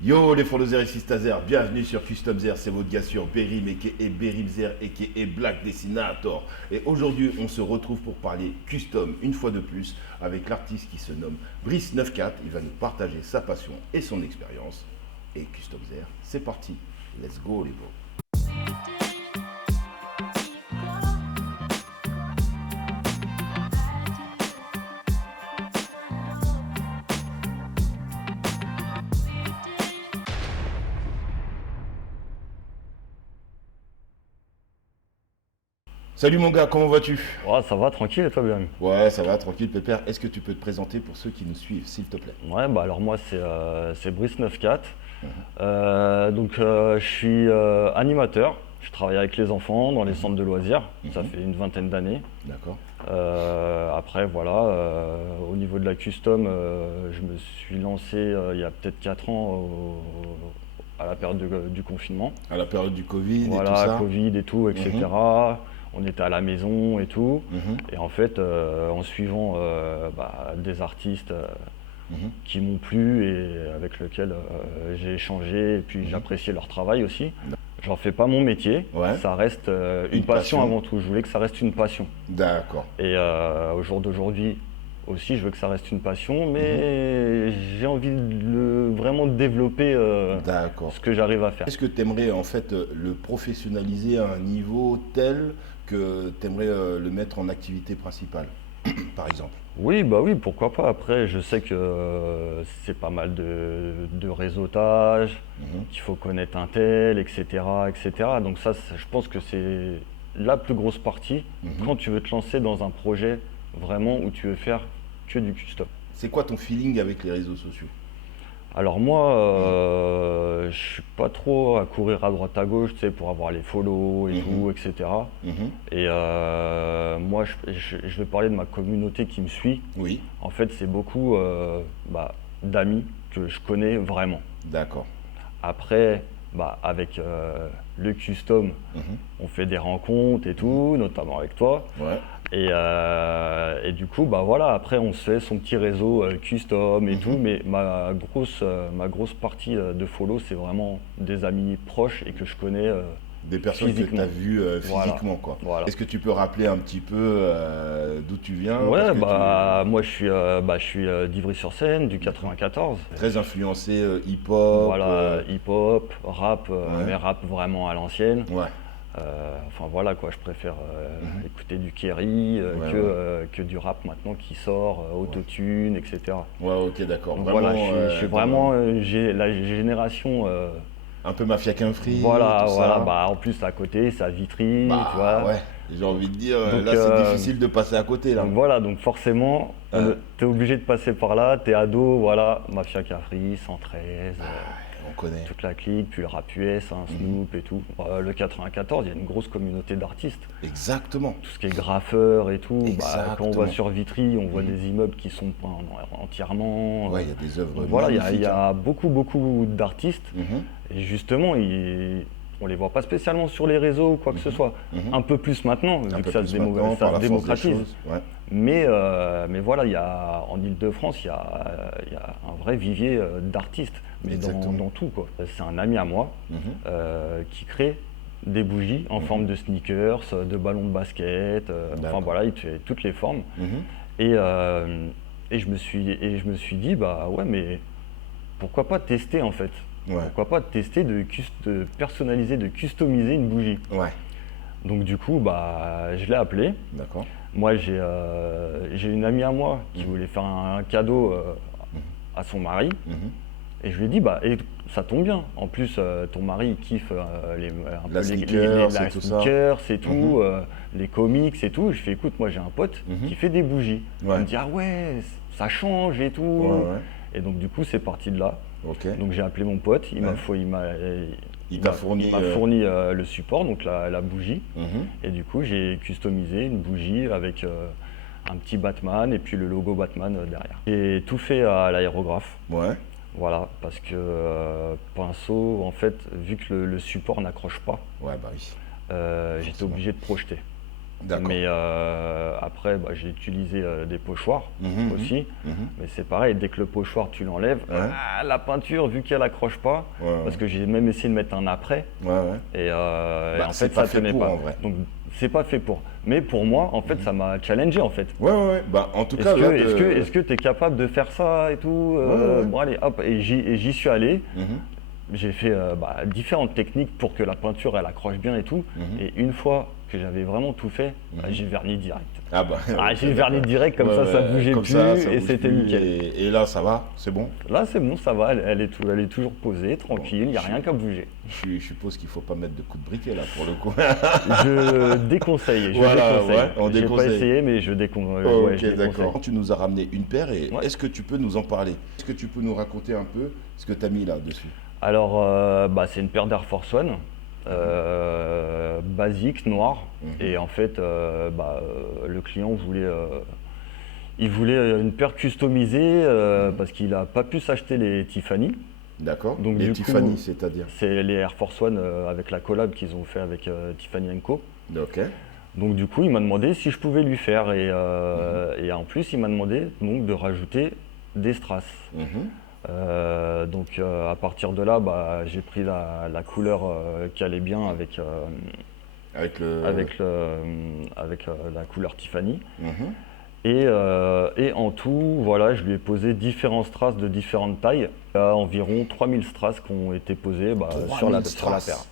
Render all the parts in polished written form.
Yo les followers et sisters, bienvenue sur Custom Zer, c'est votre gars sur Berim et Berim Zer et Black Dessinator. Et aujourd'hui on se retrouve pour parler custom une fois de plus avec l'artiste qui se nomme Brice 94. Il va nous partager sa passion et son expérience. Et Custom Zer, c'est parti, let's go les bros. Salut mon gars, comment vas-tu? Ouais, ça va, tranquille et toi bien? Ouais, ça va, tranquille pépère. Est-ce que tu peux te présenter pour ceux qui nous suivent, s'il te plaît? Ouais, bah alors moi c'est Brice 94. Je suis animateur. Je travaille avec les enfants dans les centres de loisirs. Ça fait une vingtaine d'années. D'accord. Après voilà, au niveau de la custom, je me suis lancé il y a peut-être 4 ans à la période du confinement. À la période du Covid et tout Voilà, ça. Covid et tout, etc. On était à la maison et tout. Et en fait, en suivant des artistes qui m'ont plu et avec lesquels j'ai échangé et puis j'appréciais leur travail aussi. J'en fais pas mon métier, Ouais. ça reste Une une passion passion. avant tout. Je voulais que ça reste une passion. D'accord. Et au jour d'aujourd'hui aussi, je veux que ça reste une passion, mais j'ai envie de vraiment développer D'accord. ce que j'arrive à faire. Est-ce que tu aimerais en fait le professionnaliser à un niveau tel que tu aimerais le mettre en activité principale, par exemple? Oui, bah oui, pourquoi pas. Après, je sais que c'est pas mal de réseautage, qu'il faut connaître un tel, etc., etc. Donc je pense que c'est la plus grosse partie quand tu veux te lancer dans un projet vraiment où tu veux faire que du custom. C'est quoi ton feeling avec les réseaux sociaux? Alors moi, je suis pas trop à courir à droite à gauche, tu sais, pour avoir les follow et tout, etc. Mhm. Et moi, je vais parler de ma communauté qui me suit. Oui, En fait, c'est beaucoup d'amis que je connais vraiment. d'accord. Après, avec le custom, on fait des rencontres et tout, notamment avec toi. Ouais, Et du coup, bah voilà, après on se fait son petit réseau custom et tout, mais ma grosse partie de follow, c'est vraiment des amis proches et que je connais des personnes que tu physiquement. as vues Voilà, physiquement, quoi. voilà. Est-ce que tu peux rappeler un petit peu d'où tu viens? Parce Ouais, que moi je suis d'Ivry-sur-Seine, du 94. tu es très influencé hip-hop. Voilà, hip-hop, rap, Ouais. mais rap vraiment à l'ancienne. Ouais, Enfin voilà quoi, je préfère écouter du Kerry Ouais, que du rap maintenant qui sort, autotune, etc. ouais, ok, d'accord. Donc Vraiment, voilà, je suis vraiment j'ai la génération. un peu mafia qu'un free, Voilà, tout voilà, ça. en plus à côté, c'est à Vitry, tu Bah vois. ouais, j'ai envie de dire, Donc, là c'est difficile de passer à côté là. donc voilà, donc forcément, t'es obligé de passer par là, t'es ado, voilà, Mafia Cafri, 113, On connaît. toute la clique, puis le rap US, hein, Snoop et tout. Le 94, il y a une grosse communauté d'artistes. Exactement. Tout ce qui est graffeur et tout, quand on va Exactement. sur Vitry, on voit des immeubles qui sont peints entièrement. Ouais, il y a des œuvres Donc voilà, il magnifiques. y a beaucoup d'artistes. Mhm. Et justement, on les voit pas spécialement sur les réseaux ou quoi que ce soit. Un peu plus maintenant, Un vu peu que ça plus se, maintenant, ça par se la force des démocratise. choses. Ouais. Mais voilà, en Ile-de-France, il y a un vrai vivier d'artistes, mais Exactement. dans tout, quoi. C'est un ami à moi qui crée des bougies en forme de sneakers, de ballons de basket, enfin D'accord. voilà, il fait toutes les formes. Mhm. Et je me suis dit, bah ouais, mais pourquoi pas tester en fait? Ouais. Pourquoi pas tester de personnaliser, de customiser une bougie? Ouais, Donc du coup, je l'ai appelé. d'accord. Moi, j'ai une amie à moi qui voulait faire un cadeau à son mari. Et je lui ai dit, et ça tombe bien. En plus, ton mari il kiffe un La peu sneakers la et tout ça. sneakers et tout, les comics et tout. Je fais, écoute, moi j'ai un pote qui fait des bougies. Ouais. Il me dit, ah ouais, ça change et tout. Ouais, ouais. Et donc du coup, c'est parti de là. Ok. Donc j'ai appelé mon pote, Il t'a il m'a fourni, fourni le support, donc la bougie. Mhm. Et du coup, j'ai customisé une bougie avec un petit Batman et puis le logo Batman derrière. J'ai tout fait à l'aérographe. Ouais. Voilà, parce que pinceau, en fait, vu que le support n'accroche pas, Ouais, bah oui. j'étais obligé de projeter. D'accord. Mais après, bah, j'ai utilisé des pochoirs Mhm, aussi. mhm. Mais c'est pareil, dès que le pochoir tu l'enlèves, Ouais. la peinture, vu qu'elle accroche pas, Ouais, ouais. parce que j'ai même essayé de mettre un après, Ouais, ouais. et Bah, en c'est fait pas ça fait tenait pour, pas. en vrai. Donc c'est pas fait pour. Mais pour moi, en fait, ça m'a challengé en fait. Ouais, ouais, ouais. Bah, en tout Est-ce cas, que là, est-ce que tu es capable de faire ça et tout? Ouais, ouais. Bon allez, hop, et j'y suis allé. Mhm, J'ai fait différentes techniques pour que la peinture elle accroche bien et tout. mhm. Et une fois que j'avais vraiment tout fait, j'ai verni direct. Ah bah, Ah, ok, j'ai verni d'accord. direct comme Ouais, ça ouais, bougeait comme plus ça et bouge c'était plus, nickel. et là, ça va, c'est bon. Là c'est bon, ça va, elle est toujours posée, tranquille, il n'y a rien qu'à bouger. Je suppose qu'il faut pas mettre de coups de briquet là pour le coup. Je déconseille, Voilà, ouais, on J'ai pas déconseille. essayé mais je Ok, déconseille. d'accord. Tu nous as ramené une paire et Ouais. est-ce que tu peux nous en parler? Est-ce que tu peux nous raconter un peu ce que tu as mis là dessus? Alors c'est une paire d'Air Force One. Basique, noire. Et en fait, le client voulait une paire customisée parce qu'il n'a pas pu s'acheter les Tiffany. D'accord. Donc, Les du Tiffany, coup, c'est-à-dire? C'est les Air Force One avec la collab qu'ils ont fait avec Tiffany Co. Ok. Donc du coup, il m'a demandé si je pouvais lui faire et en plus, il m'a demandé donc de rajouter des strass. Mhm. Donc à partir de là, j'ai pris la couleur qui allait bien Avec le. avec la couleur Tiffany. Mhm. Et en tout, voilà, je lui ai posé différents strass de différentes tailles. Il y a environ 3000 strass qui ont été posés sur la 3000 paire. strass.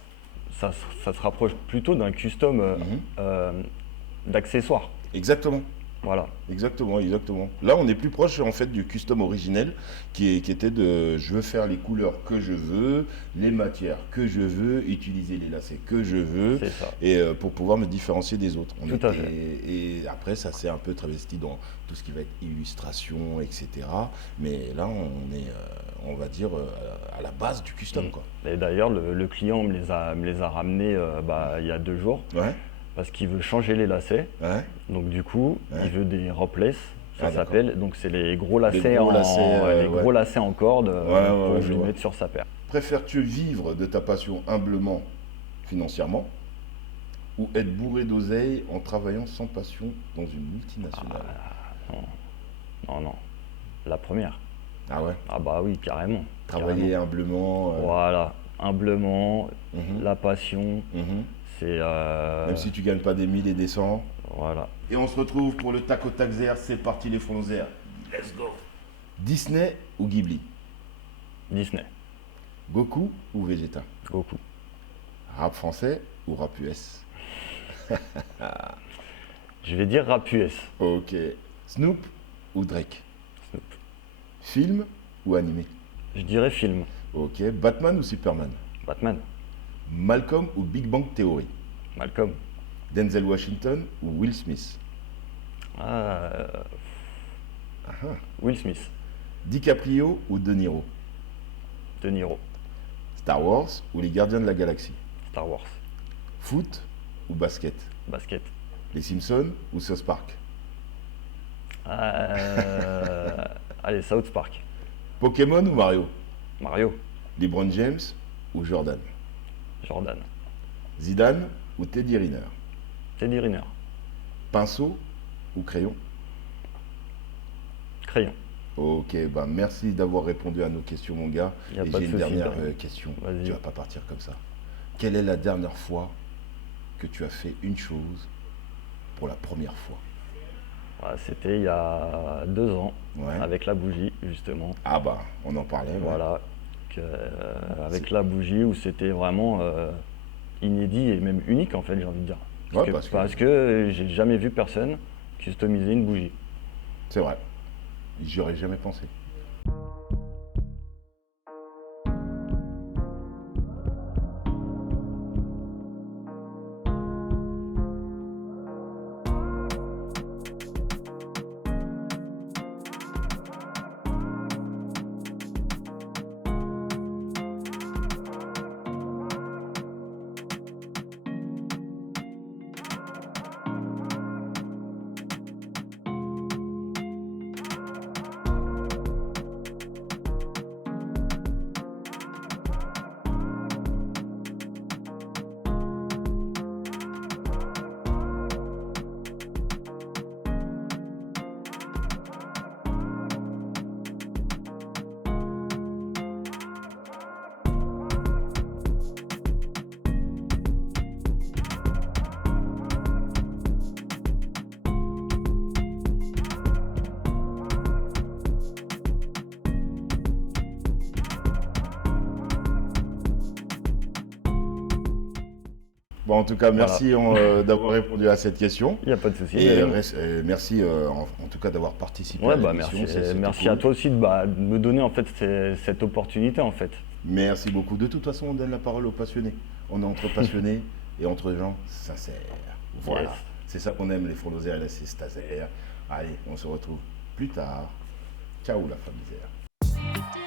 Ça se rapproche plutôt d'un custom d'accessoires. Exactement. Voilà. Exactement, exactement. Là, on est plus proche en fait du custom originel qui était de je veux faire les couleurs que je veux, les matières que je veux, utiliser les lacets que je veux, C'est ça. et pour pouvoir me différencier des autres. Tout à fait. Et après, ça s'est un peu travesti dans tout ce qui va être illustration, etc. Mais là, on est, on va dire, à la base du custom, quoi. Et d'ailleurs, le client me les a ramenés il y a 2 jours Ouais, parce qu'il veut changer les lacets. ouais. Donc du coup, Ouais. il veut des ropeless, ça Ah, d'accord. s'appelle. Donc c'est les gros lacets, gros lacets, les gros ouais. lacets en corde ouais, pour je lui vois. mettre sur sa paire. Préfères-tu vivre de ta passion humblement, financièrement, ou être bourré d'oseille en travaillant sans passion dans une multinationale? Non, non, la première. Ah ouais? Ah bah oui, carrément. Travailler Carrément. humblement. Voilà, humblement, Mhm, la passion, mhm. c'est... Même si tu gagnes pas des 1000 et des 100. Voilà. Et on se retrouve pour le tac au tac zère. C'est parti les fronzères. Let's go. Disney ou Ghibli? Disney, Goku ou Vegeta? Goku. Rap français ou rap US? Je vais dire rap US. Ok. Snoop ou Drake? Snoop. Film ou animé? Je dirais film. Ok. Batman ou Superman? Batman, Malcolm ou Big Bang Theory? Malcolm. Denzel Washington ou Will Smith? Ah, Will Smith, DiCaprio ou De Niro? De Niro, Star Wars ou les Gardiens de la Galaxie? Star Wars, Foot ou basket? basket. Les Simpsons ou South Park? Allez, South Park, Pokémon ou Mario? Mario, LeBron James ou Jordan? Jordan, Zidane ou Teddy Riner? Teddy Riner, Pinceau ou crayon? crayon. Ok, bah merci d'avoir répondu à nos questions, mon gars. Y a Et pas j'ai de une souci, dernière Daniel. question. Vas-y. Tu vas pas partir comme ça. Quelle est la dernière fois que tu as fait une chose pour la première fois? Voilà, c'était il y a 2 ans, Ouais. avec la bougie, justement. Ah bah, on en parlait. Ouais. Voilà, avec la bougie où c'était vraiment inédit et même unique, en fait, j'ai envie de dire. Ouais, Parce que j'ai jamais vu personne customiser une bougie. C'est vrai. J'y aurais jamais pensé. Bon, en tout cas, merci d'avoir répondu à cette question. Il n'y a pas de souci. Et merci en tout cas d'avoir participé à Bah l'émission. merci cool. à toi aussi de me donner en fait cette opportunité en fait. Merci beaucoup. De toute façon, on donne la parole aux passionnés. On est entre passionnés et entre gens sincères. Voilà. Yes. C'est ça qu'on aime, les Frondosières et les Cestasières. Allez, on se retrouve plus tard. Ciao la famille.